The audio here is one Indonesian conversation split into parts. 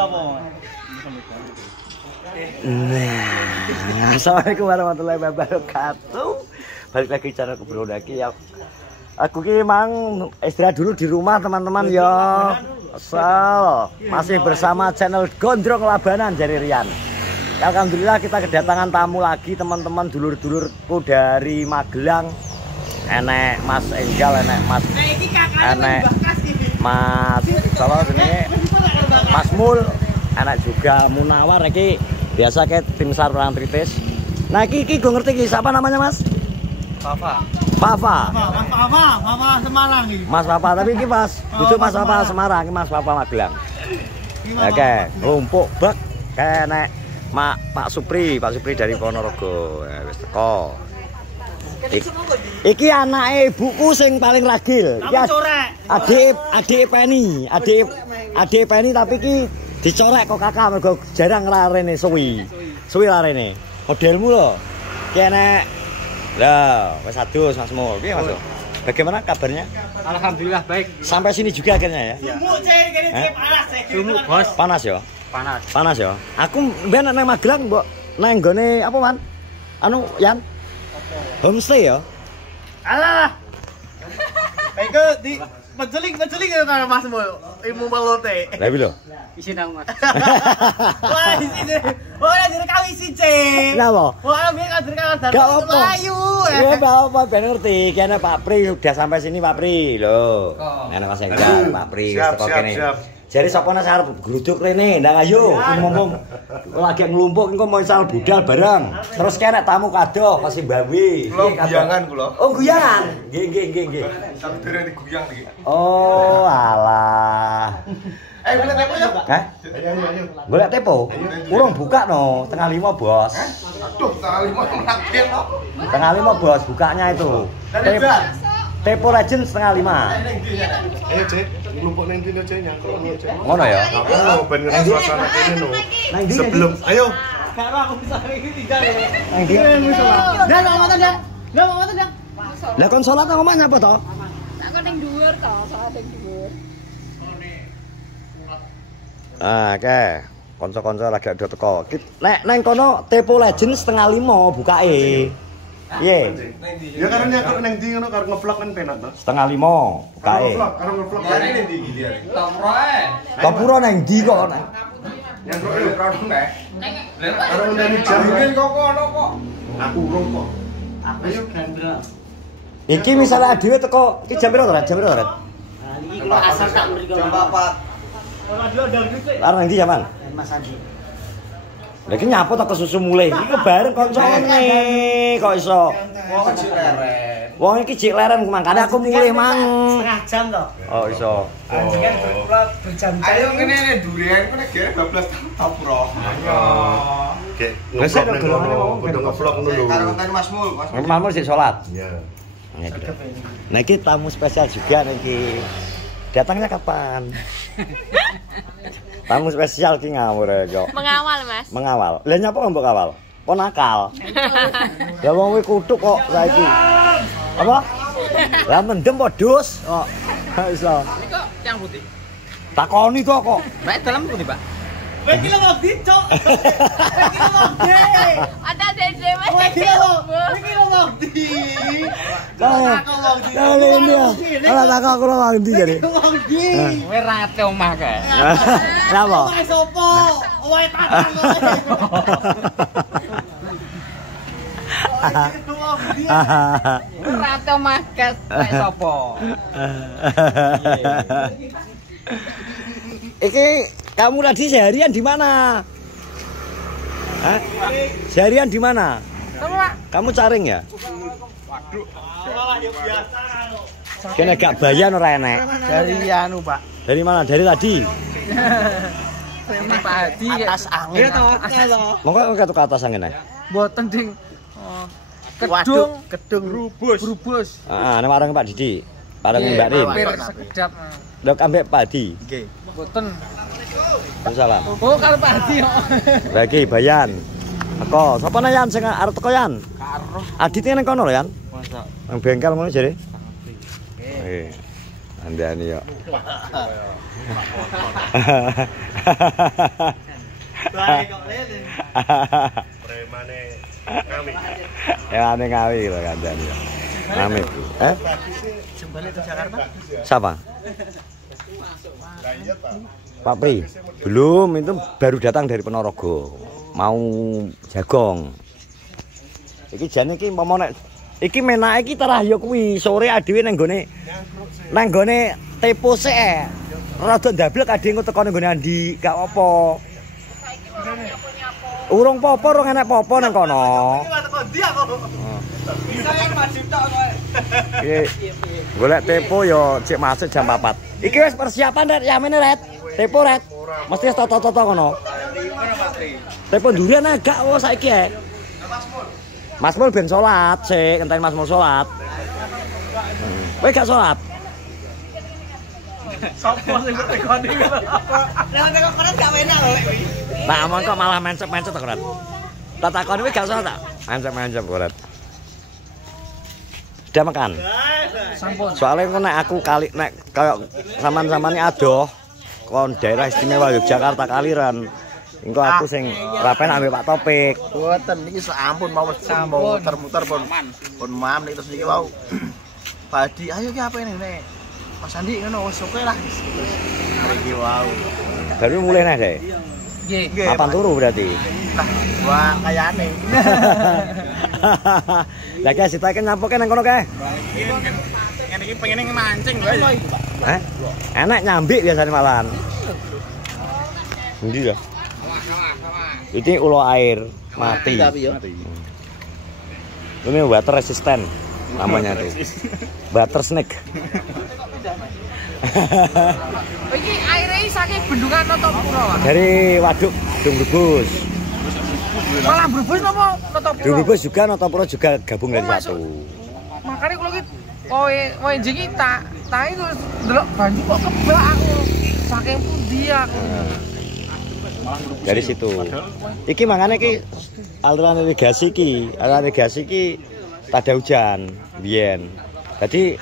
Nah, assalamualaikum warahmatullahi wabarakatuh. Balik lagi channel Bro Daki ya. Aku ki mang istirahat dulu di rumah teman-teman ya. Asal masih bersama channel Gondrong Labanan dari Rian. Alhamdulillah kita kedatangan tamu lagi teman-teman, dulur-dulurku dari Magelang. Enek Mas Enggal, enek Mas salah ini Mas Mul, enek juga Munawar iki biasa kayak tim SAR Perang Tritis. Nah iki gue ngerti iki siapa namanya Mas? Papa Semarang iki. Mas Papa tapi iki Mas, itu Mas Papa Semarang, iki Mas Papa Magelang. Oke, lumpuk bak kayak Pak Supri dari Ponorogo. Ya wis teko. Iki anake ibuku sing paling ragil. Adik Penny tapi iki dicorek kok kakak mergo jarang larene suwi larene. Modelmu lho. Ki enek. Lah, wis adus Mas Mul. Piye Mas? Bagaimana kabarnya? Alhamdulillah baik. Sampai sini juga akhirnya ya. Sumuk bos. Panas ya? Panas ya. Aku mben nang Magelang mbok nang nggone apa man? Anu Yan? Homestay ya? Alah. Iku di penceling karo Mas Mul. Ilmu melote. Lah lho. Isin aku Mas. Wah, isin. Wah, direkam isi, Cek. Kenapa? Wah, biar kan direkam dari Melayu. Ya, apa ben ngerti. Kene Pak Pri udah sampai sini Pak Pri. Lho. Nek Mas Enggal, Pak Pri wis teko kene. Jadi sapa nang arep gruduk rene, ndang ayo ngomong. Lagi nglumpuk engko mau sal budal bareng. Terus kene tamu kadoh kasih Mbambi. Guyangan kula. Oh, guyangan. Nggih. Satu derene guyang iki. Oh, alah. Golek tepo ya? Hah? Ayo. Golek tepo? Urung buka no, 4:30 Bos. Aduh, tali mau makin no. 4:30 Bos, bukanya itu. Tepo Legend 4:30. Ayo, Cek. Nglumpuk ning dino Cek nyangkul Cek. Ngono ya? Ngono ben ngerti suasana kene no. Sebelum ayo. Karo aku bisa iki tinggal. Nang ndi? Ndak mau motor ndak? Ndak mau motor ndak? Lah kon salat nang omah nyapa to? Tak kok ning dhuwur to, salat ning dhuwur. Ah, oke. Kanca-kanca lagi ada teko. Nek nang kono Tepo Legend 4:30 bukake. Piye? Ya karo nyangkul ning ndi ngono karo ngevlog kan penak to. 4:30 bukake. Karo ngevlog. Ya ning ndi iki dia. Kapura nang ndi kok nek? Nyangkul yo produk nek. Karo ndani jam kok ono kok. Aku urung kok. Ayo gandra. Iki misalnya dhewe teko, iki jam piro to, Ren? Jam piro to, Ren? Nah, iki kula asal tak mriko. Jam 4. Ora dulu ndang iki. Lah nang ndi jaman? Mas Andi. Lah iki nyapa to kesusu mulih. Iki bareng koncone kok iso. Wong jek leren. Wong iki jek leren mangkane aku mulih mang. Setengah jam to. Oh iso. Anjingan berjam-jam. Ayo kene nek durian kene gere 12 tahun bro. Ayo. Oke, ngevlog ngono lho. Karo konten Mas Mul, Mas Mul sik salat. Iya. Nah ini tamu spesial juga nih. Datangnya kapan? Tamu spesial ki ngawur ya. Mengawal, Mas. Mengawal. Lah nyapa mbok kawal? Kok nakal. Lah wong kuwi kutuk kok saiki. Apa? Lah mendem kok dus kok. Iso. Kok yang putih? Takoni to kok. Mbak dalam putih, Pak. Iki lho mau dicok. Iki lho mau di. Ada dede, Mas. Iki lho mau di. Kalian dia. Ala takok kula wong ndi jare. Kowe rate omah kae. Napa? Omahe sopo? Omahe tatang kowe. Rate omah kae sopo? Iki kamu tadi seharian di mana? Hah? Seharian di mana? Kamu caring ya? Waduh. Kene gak bayan ora enek. Dari anu, Pak. Dari mana? Dari tadi. Pak Hadi atas angin. Monggo ketuk ke atas angin ae. Mboten ding. Kedung rubus. Heeh, nek warung Pak Didi. Warung Mbak Rin. Hampir sekedap. Lho ambek Pak Di. Nggih. Mboten. Salah. Oh, kalau Pak Hadi kok. Lagi bayan. Teko, sapa Yan sing arep teko Yan? Karo Aditnya nang kono lho Yan. masa Nang bengkel ngono jare. Nggih. Andani yo. Baik kok lele. Premane ngawi. Ya ane ngawi lho kandhani yo. Ngawi, Bro. Jembale ke Jakarta. Siapa? Pak Pri. Belum, itu baru datang dari Ponorogo. Mau jagong. Iki jane iki umpama nek iki menake iki terah ya kuwi sore adewe nang gone tepo sik. Rada ndablek ade engko teko nang gone Andi, gak apa. Urung apa-apa, urung enek apa-apa nang kono. Bisa yang maju tok kowe. Iki golek tepo ya cek masuk jam 4. Iki wis persiapan Ret, yamene Ret. Tepo Ret. Mesti toto-toto ngono. Tepo durian agak saiki ya. Mas Mul ben salat, sik ngenteni Mas Mul salat. Kowe gak salat? Sopo sing tekoni iki? Lah nek kok gak enak lho lek kuwi. Nah, mongko malah mencet-mencet kok, Ret. Tak takoni kowe gak salat tak? Mencet-mencet kok, Ret. Sudah makan? Sampun. Soalnya nek aku kali nek kaya sampean-sampean adoh kon daerah istimewa Yogyakarta kaliran. Engko aku sing rapen ambek Pak Topik. Boten niki sampun mau muter-muter pun mam nek terus niki wau. Padi ayo ki apa ini nek Mas Andi ngono wis oke lah. Niki wau. Baru mulai nek deh. Nggih. Papan turu berarti. Lah wah kayane. Lah ki sitake nyampuke nang kono kae. Ngene iki pengen mancing wae. Hah? Enak nyambik biasanya malahan. Endi ya? Ini ulo air mati. Ini water resistant namanya tuh. Butter snake. Iki aire saking bendungan atau pulau? Dari waduk Dungbrebus. Malah Brebes napa Notopuro? Dungbrebus juga Notopuro juga gabung dari satu. Makanya kalau gitu, kowe jengi tak itu delok banyu kok kebak aku. Saking pundi aku. Dari situ. Iki mangane iki aliran irigasi iki tada hujan biyen. Jadi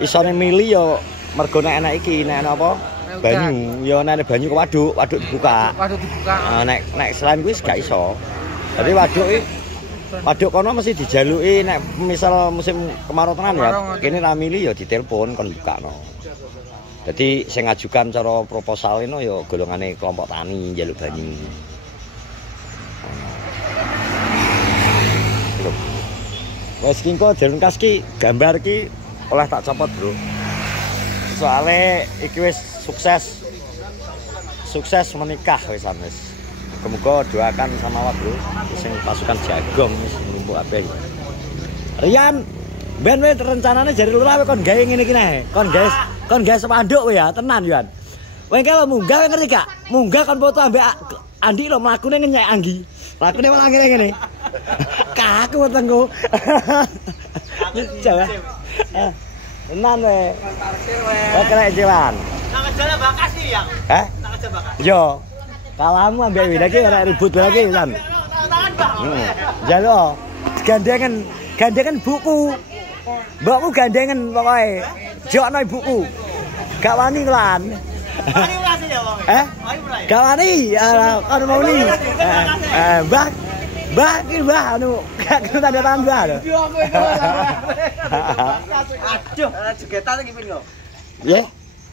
isone mili yo mergo nek enak iki nek apa? Banyu. Yo nek banyu ke waduk dibuka. Waduk dibuka. Nek selain kuwi gak iso. Jadi waduk kono mesti dijaluki nek misal musim kemarau tenan ya. Kene ra mili yo ditelepon kon bukakno. Jadi saya ngajukan cara proposal ini ya golongane kelompok tani njaluk banyu. Wes ki kok direngkas ki gambar ki oleh tak copot, Bro. Soale iki wis sukses menikah wisan wis. Semoga doakan sama awak, Bro. Sing pasukan jagong wis numpuk ape. Rian, ben wis rencanane jare lurah kon gawe ngene iki nae. Kon gawe spanduk kowe ya, tenan Yuan. Kowe kalau munggah ngerti gak? Munggah kon foto ambek Andi lho mlakune ngenyek Anggi. Lakune malah ngene. Kaku wetengku. Jawa. Tenan we. Oke lek jalan. Nang jalan bakas iki ya. Hah? Nang jalan bakas. Yo. Kalamu ambek Wida iki ora ribut lagi, San. Tangan, Pak. Jalo. Gandengan buku. Mbakmu gandengan pokoke. Jokno ibuku. Gak wani lan. Wani mulai ya, Bang. Wani mulai. Gak wani, kan mau ni. Mbah ki mbah anu gak kena tanda tangan mbah lho. Aduh, jegetan iki pin kok. Nggih.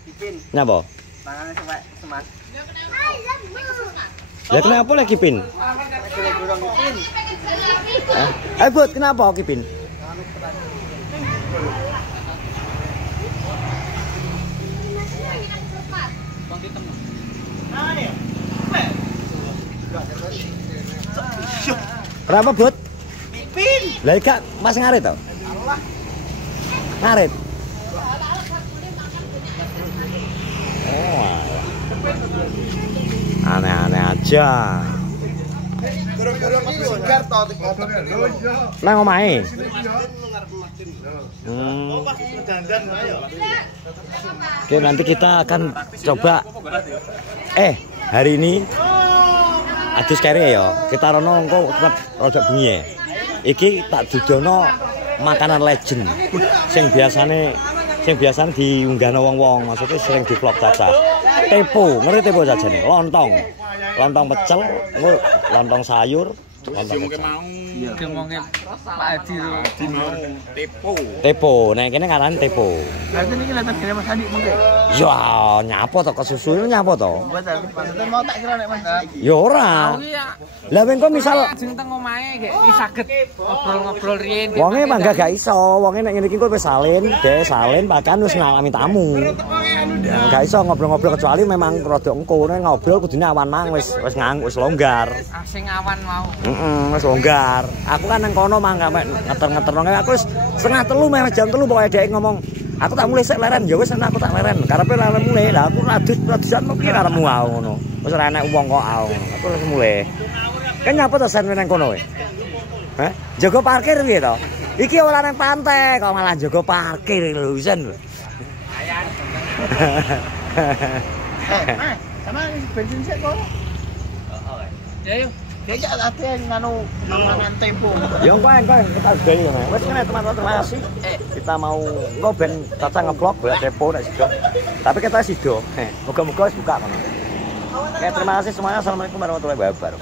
Dipin. Napa? Tangane sampai semas. Lah kenapa lagi Pin? Gorong Pin. Hah? Bud, kenapa Kipin? Kenapa Bud? Pin. Lah gak Mas ngarit to? Ngarit. Oh. Aneh-aneh aja. Nang omahe. Oke, nanti kita akan coba. Hari ini adus kere ya. Kita rono engko tetep rada bengi. Iki tak dudono makanan legend sing biasane Sing biasane diunggahno wong-wong, maksudnya sering di-vlog Caca. Tepo, ngerti tepo jajane? Lontong. Lontong pecel, lontong sayur, lontong pecel. Ngomongin Pak Adi mau tepo. Tepo, nek kene ngarani tepo. Berarti niki latan kene Mas Andi mengke. Ya, nyapa to kesusu nyapa to? Mboten, mboten mau tak kira nek Mas iki. Ya ora. Lah men kok misal Jeng teng omahe gek saged ngobrol-ngobrol riyen. wonge mangga gak iso, wonge nek ngene iki kowe wis salin, salin pakan wis ngalami tamu. Gak iso ngobrol-ngobrol kecuali memang rada engko nek ngobrol kudune awan mang wis longgar. Sing awan mau. Wis longgar. Aku kan nang kono mangga ngeter-ngeterno aku wis 2:30 meh jam 3 pokoke dhek ngomong, aku tak mulai sik leren, ya wis aku tak leren. Karepe leren mulai. Lah aku radusan piye karepmu wae ngono. Wis ora enek wong kok aku. Aku wis mulai. Kan nyapa to sen nang kono kowe? Hah? Jaga parkir piye to? Iki ora nang pantai kok malah jaga parkir lho, sen lho. Sama bensin sik kok. Ya yuk. Kayaknya ate nganu mangan tempo. Ya engko kita gay ya. Wis kene teman-teman terima kasih. Kita mau engko ben Caca nge-vlog boleh depo nek sido. Tapi kita sido. Moga-moga wis buka kono. Oke, terima kasih semuanya. Assalamualaikum warahmatullahi wabarakatuh.